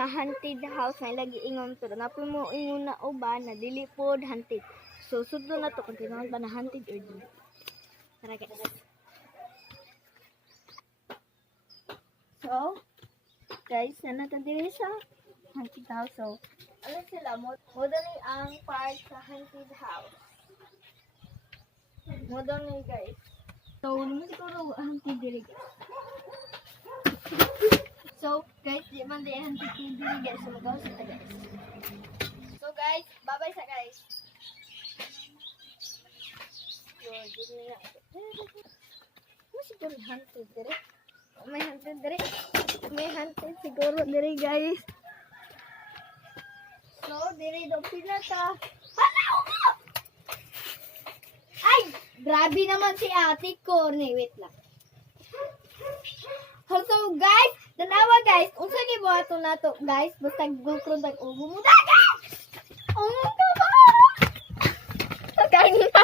sa haunted house nga lagi ingon pero napoy mo ingon na uban na dili pod haunted. So sudlo na to kung tinawag ba na haunted or dili. Tara guys. So guys, na diri sa haunted house. So ano sila mo dali ang part sa haunted house. Mo dali guys. So mo siguro haunted diri guys. So, guys, di man di haunted diri guys. So, magawa sila guys. So, guys, bye-bye sa guys. Yun, diri na. Ano siguro haunted diri? May haunted diri. May haunted siguro diri guys. So, diri daw pila ta. Hala ko! Ay! Grabe naman si ate ko. Wait lang. So guys, tanawa guys, unsa ni buhato nato guys, basta GoPro dag ubo mo guys. Oh my god. Kanina.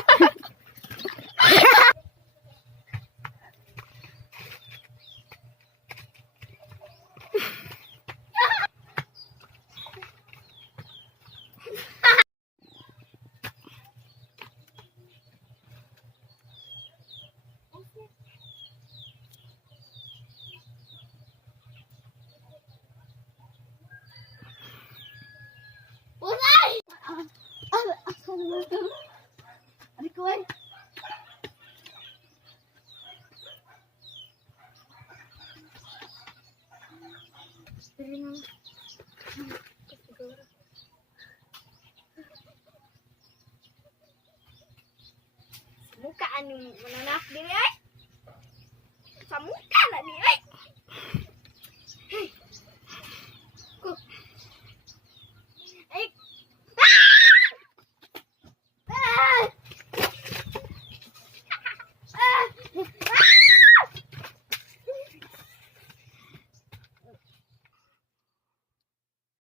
Ulay! Asan mo ito? Ano ko ay? Dali na. Mukhaan mo na